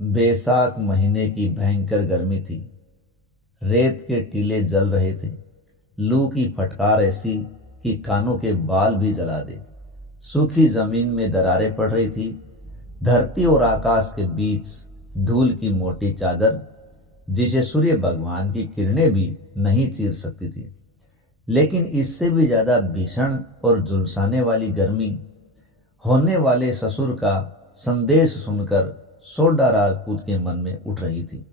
बैसाख महीने की भयंकर गर्मी थी। रेत के टीले जल रहे थे। लू की फटकार ऐसी कि कानों के बाल भी जला दे। सूखी जमीन में दरारें पड़ रही थी। धरती और आकाश के बीच धूल की मोटी चादर, जिसे सूर्य भगवान की किरणें भी नहीं चीर सकती थी। लेकिन इससे भी ज्यादा भीषण और झुलसाने वाली गर्मी होने वाले ससुर का संदेश सुनकर सोडा राजपूत के मन में उठ रही थी।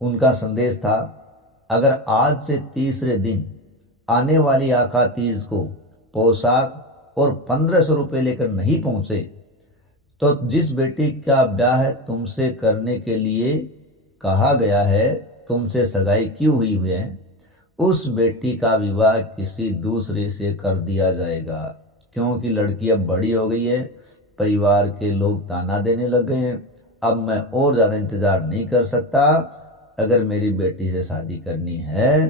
उनका संदेश था, अगर आज से तीसरे दिन आने वाली आका तीज को पोशाक और 1500 रुपये लेकर नहीं पहुंचे तो जिस बेटी का ब्याह तुमसे करने के लिए कहा गया है, तुमसे सगाई की हुई है, उस बेटी का विवाह किसी दूसरे से कर दिया जाएगा। क्योंकि लड़की अब बड़ी हो गई है, परिवार के लोग ताना देने लग गए हैं। अब मैं और ज़्यादा इंतज़ार नहीं कर सकता। अगर मेरी बेटी से शादी करनी है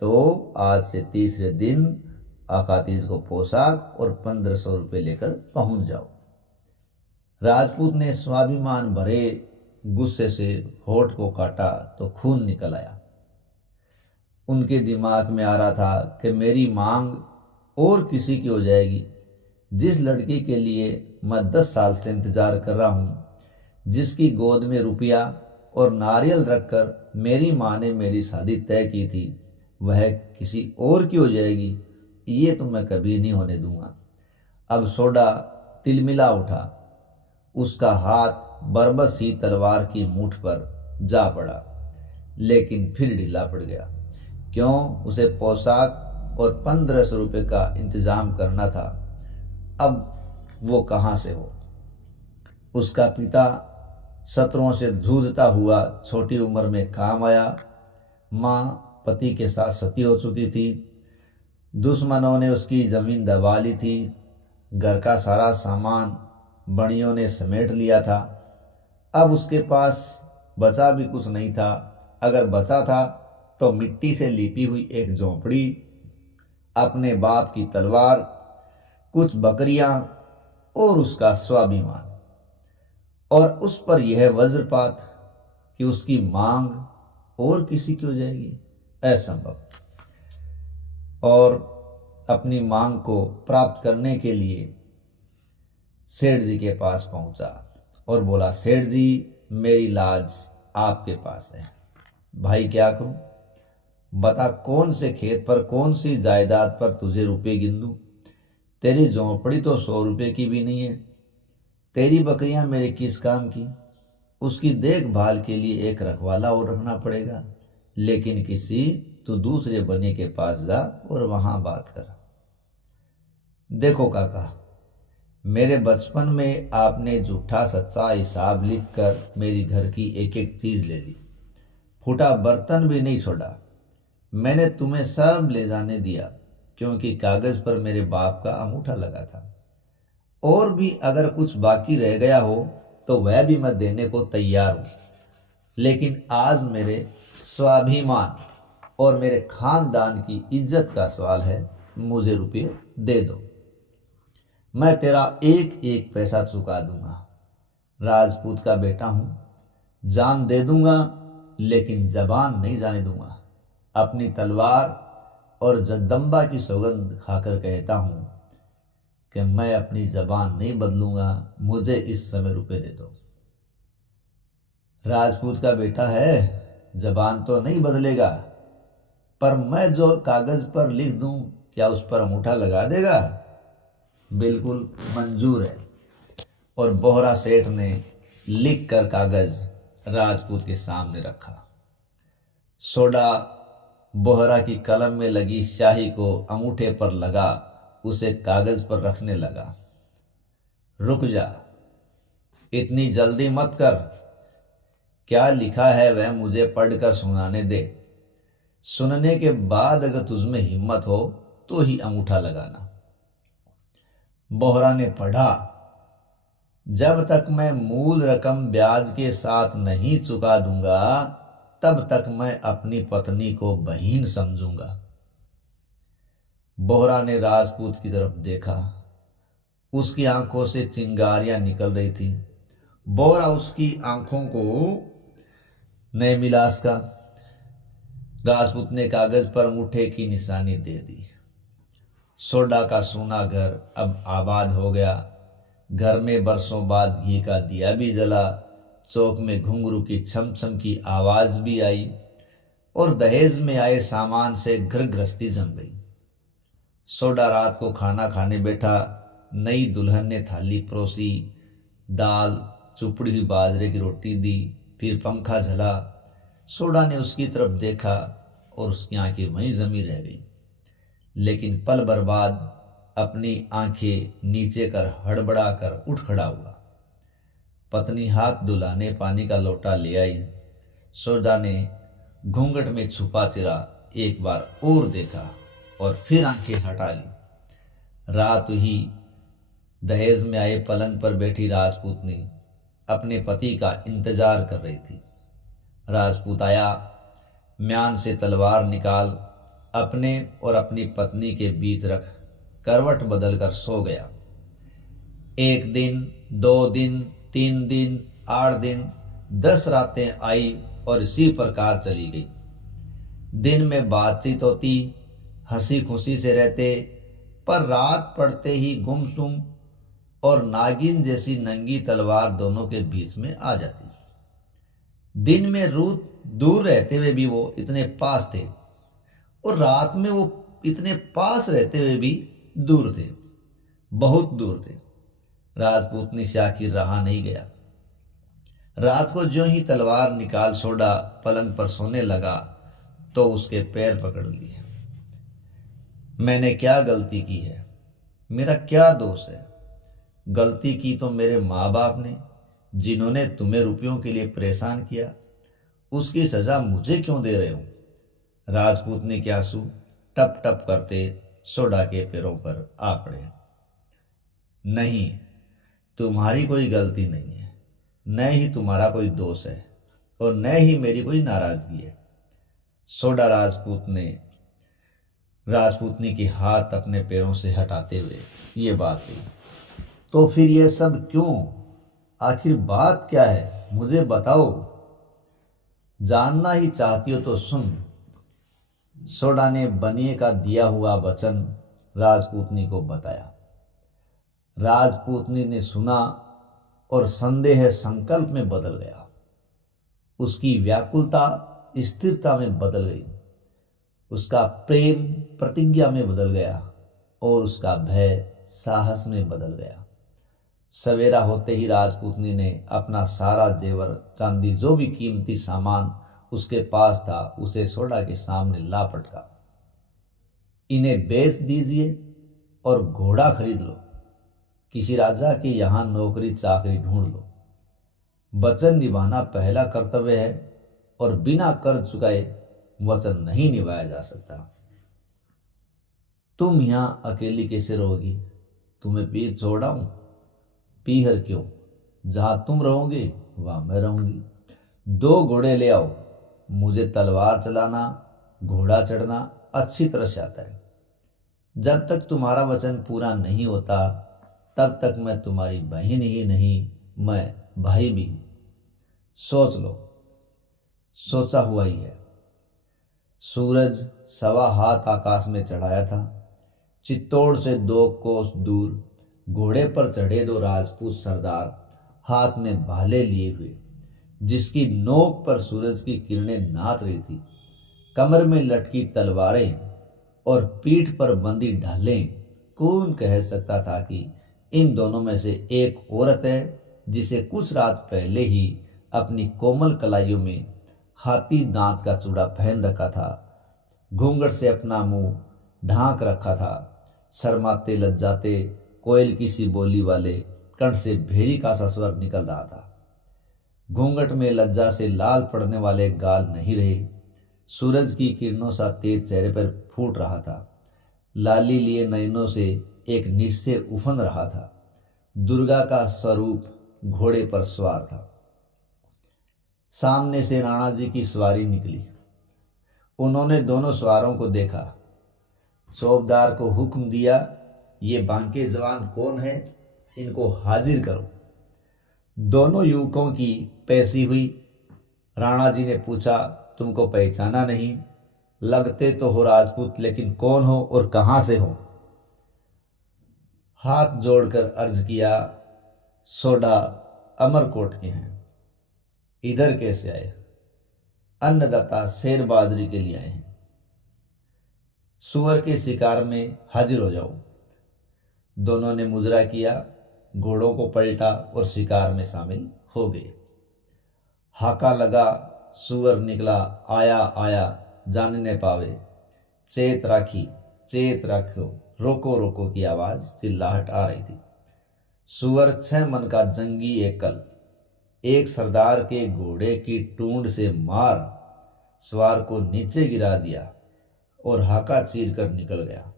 तो आज से तीसरे दिन आकातीज को पोशाक और 1500 रुपये लेकर पहुंच जाओ। राजपूत ने स्वाभिमान भरे गुस्से से होठ को काटा तो खून निकल आया। उनके दिमाग में आ रहा था कि मेरी मांग और किसी की हो जाएगी। जिस लड़की के लिए मैं 10 साल से इंतजार कर रहा हूं, जिसकी गोद में रुपया और नारियल रखकर मेरी माँ ने मेरी शादी तय की थी, वह किसी और की हो जाएगी, ये तो मैं कभी नहीं होने दूंगा। अब सोडा तिलमिला उठा। उसका हाथ बरबस ही तलवार की मूठ पर जा पड़ा, लेकिन फिर ढीला पड़ गया। क्यों? उसे पोशाक और 1500 रुपये का इंतजाम करना था। अब वो कहाँ से हो? उसका पिता शत्रुओं से जूझता हुआ छोटी उम्र में काम आया। माँ पति के साथ सती हो चुकी थी। दुश्मनों ने उसकी जमीन दबा ली थी। घर का सारा सामान बणियों ने समेट लिया था। अब उसके पास बचा भी कुछ नहीं था। अगर बचा था तो मिट्टी से लिपी हुई एक झोंपड़ी, अपने बाप की तलवार, कुछ बकरियां और उसका स्वाभिमान। और उस पर यह वज्रपात कि उसकी मांग और किसी की हो जाएगी, असंभव। और अपनी मांग को प्राप्त करने के लिए सेठ जी के पास पहुंचा और बोला, सेठ जी, मेरी लाज आपके पास है। भाई क्या करूं? बता, कौन से खेत पर, कौन सी जायदाद पर तुझे रुपए गिन दूं? तेरी झोंपड़ी तो 100 रुपये की भी नहीं है। तेरी बकरियां मेरे किस काम की? उसकी देखभाल के लिए एक रखवाला और रखना पड़ेगा। लेकिन किसी तू दूसरे बने के पास जा और वहां बात कर। देखो काका, मेरे बचपन में आपने झूठा सच्चा हिसाब लिखकर मेरी घर की एक एक चीज ले ली। फूटा बर्तन भी नहीं छोड़ा। मैंने तुम्हें सब ले जाने दिया क्योंकि कागज पर मेरे बाप का अंगूठा लगा था। और भी अगर कुछ बाकी रह गया हो तो वह भी मैं देने को तैयार हूं। लेकिन आज मेरे स्वाभिमान और मेरे खानदान की इज्जत का सवाल है। मुझे रुपये दे दो, मैं तेरा एक एक पैसा चुका दूंगा। राजपूत का बेटा हूं, जान दे दूंगा लेकिन जबान नहीं जाने दूंगा। अपनी तलवार और जगदम्बा की सौगंध खाकर कहता हूं कि मैं अपनी जबान नहीं बदलूंगा। मुझे इस समय रुपए दे दो। राजपूत का बेटा है, जबान तो नहीं बदलेगा, पर मैं जो कागज पर लिख दूं, क्या उस पर अंगूठा लगा देगा? बिल्कुल मंजूर है। और बोहरा सेठ ने लिख कर कागज राजपूत के सामने रखा। सोडा बोहरा की कलम में लगी स्याही को अंगूठे पर लगा उसे कागज पर रखने लगा। रुक जा, इतनी जल्दी मत कर। क्या लिखा है वह मुझे पढ़कर सुनाने दे। सुनने के बाद अगर तुझमें हिम्मत हो तो ही अंगूठा लगाना। बोहरा ने पढ़ा, जब तक मैं मूल रकम ब्याज के साथ नहीं चुका दूंगा तब तक मैं अपनी पत्नी को बहीन समझूंगा। बोहरा ने राजपूत की तरफ देखा। उसकी आंखों से चिंगारियां निकल रही थी। बोरा उसकी आंखों को नए मिलास का। राजपूत ने कागज पर अंगूठे की निशानी दे दी। सोडा का सूना घर अब आबाद हो गया। घर में बरसों बाद घी का दिया भी जला। चौक में घुंघरू की छम छम की आवाज भी आई और दहेज में आए सामान से घर गृहस्थी जम गई। सोडा रात को खाना खाने बैठा। नई दुल्हन ने थाली परोसी, दाल, चुपड़ी हुई बाजरे की रोटी दी, फिर पंखा झला। सोडा ने उसकी तरफ देखा और उसकी आंखें वहीं जमी रह गई। लेकिन पल भर बाद अपनी आंखें नीचे कर हड़बड़ा कर उठ खड़ा हुआ। पत्नी हाथ धुलाने पानी का लोटा ले आई। सोडा ने घूंघट में छुपा चिरा एक बार और देखा और फिर आंखें हटा ली। रात ही दहेज में आए पलंग पर बैठी राजपूतनी अपने पति का इंतजार कर रही थी। राजपूत आया, म्यान से तलवार निकाल अपने और अपनी पत्नी के बीच रख करवट बदल कर सो गया। 1 दिन, 2 दिन, 3 दिन, 8 दिन, 10 रातें आई और इसी प्रकार चली गई। दिन में बातचीत होती, हंसी खुशी से रहते, पर रात पड़ते ही गुमसुम और नागिन जैसी नंगी तलवार दोनों के बीच में आ जाती। दिन में रूत दूर रहते हुए भी वो इतने पास थे और रात में वो इतने पास रहते हुए भी दूर थे, बहुत दूर थे। राजपूतनी से आखिर रहा नहीं गया। रात को ज्यों ही तलवार निकाल सोडा पलंग पर सोने लगा तो उसके पैर पकड़ लिए। मैंने क्या गलती की है? मेरा क्या दोष है? गलती की तो मेरे माँ बाप ने, जिन्होंने तुम्हें रुपयों के लिए परेशान किया। उसकी सजा मुझे क्यों दे रहे हो? राजपूतनी के आंसू टप टप करते सोडा के पैरों पर आ पड़े। नहीं, तुम्हारी कोई गलती नहीं है, न ही तुम्हारा कोई दोष है और न ही मेरी कोई नाराजगी है। सोडा राजपूतनी के हाथ अपने पैरों से हटाते हुए ये बात कही। तो फिर ये सब क्यों? आखिर बात क्या है? मुझे बताओ। जानना ही चाहती हो तो सुन। सोडा ने बनिए का दिया हुआ वचन राजपूतनी को बताया। राजपूतनी ने सुना और संदेह संकल्प में बदल गया। उसकी व्याकुलता स्थिरता में बदल गई, उसका प्रेम प्रतिज्ञा में बदल गया और उसका भय साहस में बदल गया। सवेरा होते ही राजपूतनी ने अपना सारा जेवर चांदी, जो भी कीमती सामान उसके पास था, उसे सोडा के सामने ला पटका। इन्हें बेच दीजिए और घोड़ा खरीद लो, किसी राजा के यहाँ नौकरी चाकरी ढूंढ लो। वचन निभाना पहला कर्तव्य है और बिना कर्ज चुकाए वचन नहीं निभाया जा सकता। तुम यहाँ अकेली कैसे रहोगी? तुम्हें पीर छोड़ाऊं? पीहर क्यों, जहां तुम रहोगे वहां मैं रहूंगी। 2 घोड़े ले आओ, मुझे तलवार चलाना, घोड़ा चढ़ना अच्छी तरह से आता है। जब तक तुम्हारा वचन पूरा नहीं होता तब तक मैं तुम्हारी बहन ही नहीं, मैं भाई भी हूं। सोच लो। सोचा हुआ ही है। सूरज 1.25 हाथ आकाश में चढ़ाया था। चित्तौड़ से 2 कोस दूर घोड़े पर चढ़े 2 राजपूत सरदार हाथ में भाले लिए हुए, जिसकी नोक पर सूरज की किरणें नाच रही थी, कमर में लटकी तलवारें और पीठ पर बंदी ढालें। कौन कह सकता था कि इन दोनों में से एक औरत है जिसे कुछ रात पहले ही अपनी कोमल कलाइयों में हाथी दांत का चूड़ा पहन रखा था, घूंघट से अपना मुंह ढांक रखा था, शर्माते लज्जाते कोयल की सी बोली वाले कंठ से भेरी का सा स्वर निकल रहा था। घूंघट में लज्जा से लाल पड़ने वाले गाल नहीं रहे, सूरज की किरणों सा तेज चेहरे पर फूट रहा था। लाली लिए नयनों से एक निश्चय उफन रहा था। दुर्गा का स्वरूप घोड़े पर सवार था। सामने से राणा जी की सवारी निकली। उन्होंने दोनों सवारों को देखा। चौबदार को हुक्म दिया, ये बांके जवान कौन है, इनको हाजिर करो। दोनों युवकों की पैसी हुई। राणा जी ने पूछा, तुमको पहचाना नहीं? लगते तो हो राजपूत, लेकिन कौन हो और कहाँ से हो? हाथ जोड़कर अर्ज किया, सोडा अमरकोट के हैं। इधर कैसे आए? अन्नदाता शेर बाजरी के लिए आए हैं। सुअर के शिकार में हाजिर हो जाओ। दोनों ने मुजरा किया, घोड़ों को पलटा और शिकार में शामिल हो गए। हाका लगा, सुअर निकला, आया आया जान न पावे। चेत राखी, चेत रखो, रोको रोको की आवाज चिल्लाहट आ रही थी। सुअर 6 मन का जंगी एकल एक सरदार के घोड़े की टूंड से मार सवार को नीचे गिरा दिया और हाका चीर कर निकल गया।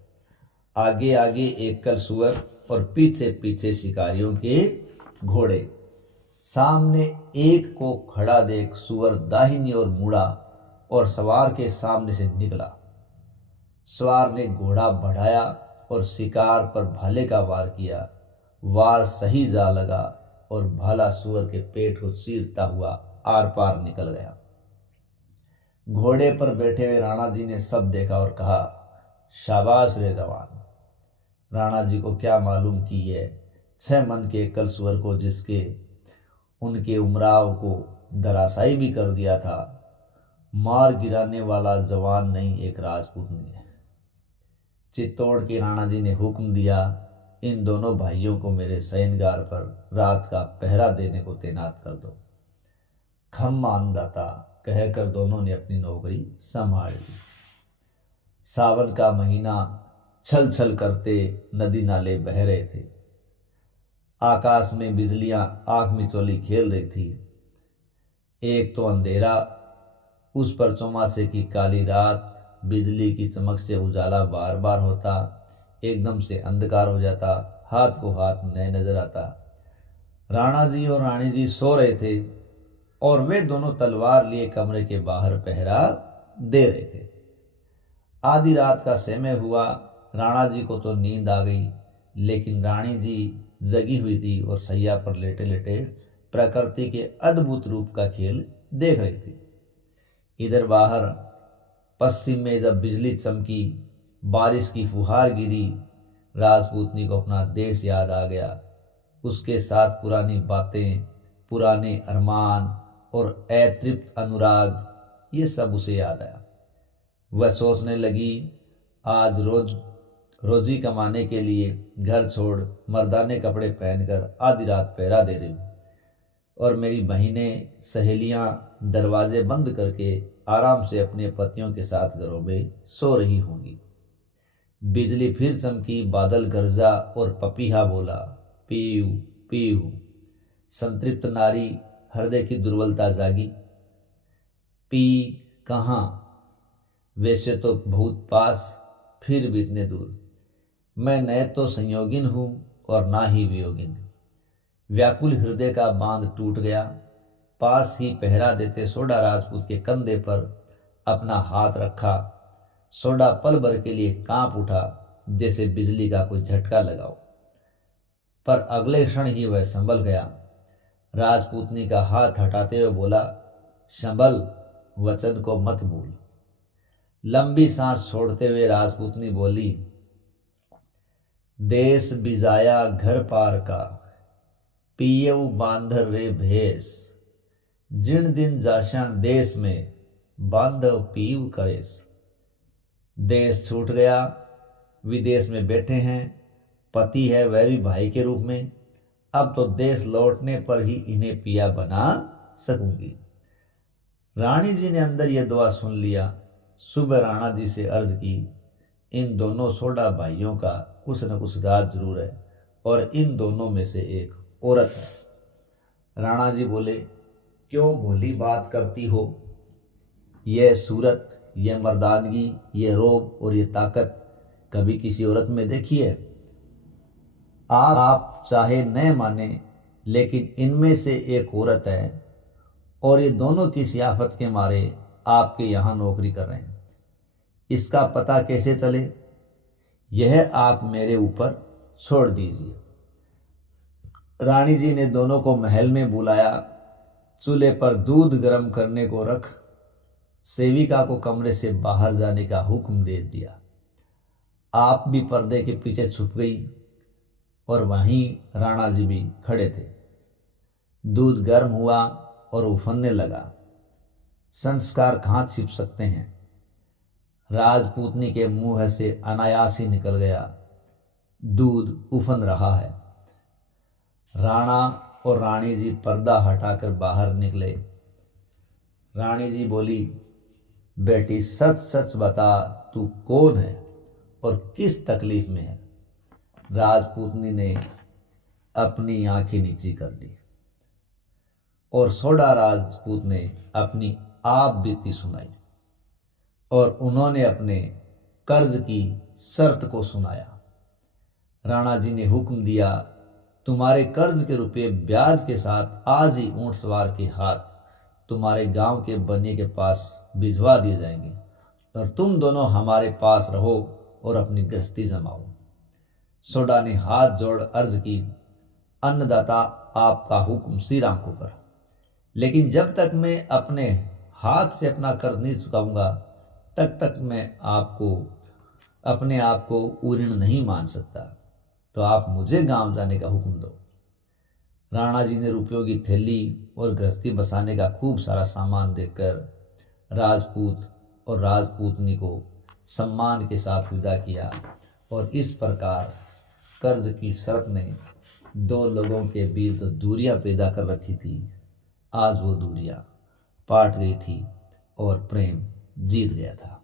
आगे आगे एकल सुअर और पीछे पीछे शिकारियों के घोड़े। सामने एक को खड़ा देख सुअर दाहिनी ओर मुड़ा और सवार के सामने से निकला। सवार ने घोड़ा बढ़ाया और शिकार पर भाले का वार किया। वार सही जा लगा और भाला सुअर के पेट को चीरता हुआ आर पार निकल गया। घोड़े पर बैठे हुए राणा जी ने सब देखा और कहा, शाबाश रे जवान। राणा जी को क्या मालूम कि ये 6 मन के एकल सुअर को, जिसके उनके उमराव को धराशायी भी कर दिया था, मार गिराने वाला जवान नहीं, एक राजपूत नहीं है। चित्तौड़ के राणा जी ने हुक्म दिया, इन दोनों भाइयों को मेरे शयनगार पर रात का पहरा देने को तैनात कर दो। खम्मा अन्नदाता कहकर दोनों ने अपनी नौकरी संभाल ली। सावन का महीना छल छल करते नदी नाले बह रहे थे। आकाश में बिजलियां आंख मिचौली खेल रही थी। एक तो अंधेरा, उस पर चौमासे की काली रात, बिजली की चमक से उजाला बार बार होता, एकदम से अंधकार हो जाता, हाथ को हाथ न नजर आता। राणा जी और रानी जी सो रहे थे और वे दोनों तलवार लिए कमरे के बाहर पहरा दे रहे थे। आधी रात का समय हुआ। राणा जी को तो नींद आ गई, लेकिन रानी जी जगी हुई थी और सैया पर लेटे लेटे प्रकृति के अद्भुत रूप का खेल देख रही थी। इधर बाहर पश्चिम में जब बिजली चमकी, बारिश की फुहार गिरी, राजपूतनी को अपना देश याद आ गया। उसके साथ पुरानी बातें, पुराने अरमान और अतृप्त अनुराग, ये सब उसे याद आया। वह सोचने लगी, आज रोजी कमाने के लिए घर छोड़ मर्दाने कपड़े पहनकर आधी रात पहरा दे रही हूँ और मेरी बहनें सहेलियां दरवाजे बंद करके आराम से अपने पतियों के साथ घरों में सो रही होंगी। बिजली फिर चमकी, बादल गरजा और पपीहा बोला, पीऊ पीऊ। संतृप्त नारी हृदय की दुर्बलता जागी। पी कहाँ? वैसे तो बहुत पास, फिर भी इतने दूर। मैं न तो संयोगिन हूँ और ना ही वियोगिन। व्याकुल हृदय का बांध टूट गया। पास ही पहरा देते सोडा राजपूत के कंधे पर अपना हाथ रखा। सोडा पल भर के लिए कांप उठा, जैसे बिजली का कोई झटका लगाओ, पर अगले क्षण ही वह संभल गया। राजपूतनी का हाथ हटाते हुए बोला, संभल, वचन को मत भूल। लंबी सांस छोड़ते हुए राजपूतनी बोली, देश बिजाया घर पार का, पियऊ बांधर रे भेष। जिन दिन जाशा देश में, बांधव पीव करेस। देश छूट गया, विदेश में बैठे हैं, पति है वह भी भाई के रूप में। अब तो देश लौटने पर ही इन्हें पिया बना सकूंगी। रानी जी ने अंदर यह दुआ सुन लिया। सुबह राणा जी से अर्ज की, इन दोनों सोडा भाइयों का कुछ न कुछ राज जरूर है और इन दोनों में से एक औरत है। राणा जी बोले, क्यों भोली बात करती हो? यह सूरत, यह मर्दानगी, यह रोब और यह ताकत कभी किसी औरत में देखी है? आप चाहे न माने, लेकिन इनमें से एक औरत है और ये दोनों की सियाफत के मारे आपके यहाँ नौकरी कर रहे हैं। इसका पता कैसे चले, यह आप मेरे ऊपर छोड़ दीजिए। रानी जी ने दोनों को महल में बुलाया, चूल्हे पर दूध गर्म करने को रख सेविका को कमरे से बाहर जाने का हुक्म दे दिया। आप भी पर्दे के पीछे छुप गई और वहीं राणा जी भी खड़े थे। दूध गर्म हुआ और उफनने लगा। संस्कार कहाँ छिप सकते हैं। राजपूतनी के मुंह से अनायास ही निकल गया, दूध उफन रहा है। राणा और रानी जी पर्दा हटाकर बाहर निकले। रानी जी बोली, बेटी सच सच बता, तू कौन है और किस तकलीफ में है। राजपूतनी ने अपनी आंखें नीची कर ली और सोडा राजपूत ने अपनी आप बीती सुनाई और उन्होंने अपने कर्ज की शर्त को सुनाया। राणा जी ने हुक्म दिया, तुम्हारे कर्ज के रुपए ब्याज के साथ आज ही ऊंट सवार के हाथ तुम्हारे गांव के बनिए के पास भिजवा दिए जाएंगे और तुम दोनों हमारे पास रहो और अपनी गृहस्थी जमाओ। सोडा ने हाथ जोड़ अर्ज की, अन्नदाता आपका हुक्म सिर आंखों पर, लेकिन जब तक मैं अपने हाथ से अपना कर्ज नहीं चुकाऊंगा तब तक मैं आपको अपने आप को ऋणी नहीं मान सकता। तो आप मुझे गांव जाने का हुक्म दो। राणा जी ने रुपयों की थैली और गृहस्थी बसाने का खूब सारा सामान देकर राजपूत और राजपूतनी को सम्मान के साथ विदा किया और इस प्रकार कर्ज की शर्त ने दो लोगों के बीच जो दूरियां पैदा कर रखी थी, आज वो दूरियां पाट गई थी और प्रेम जीत गया था।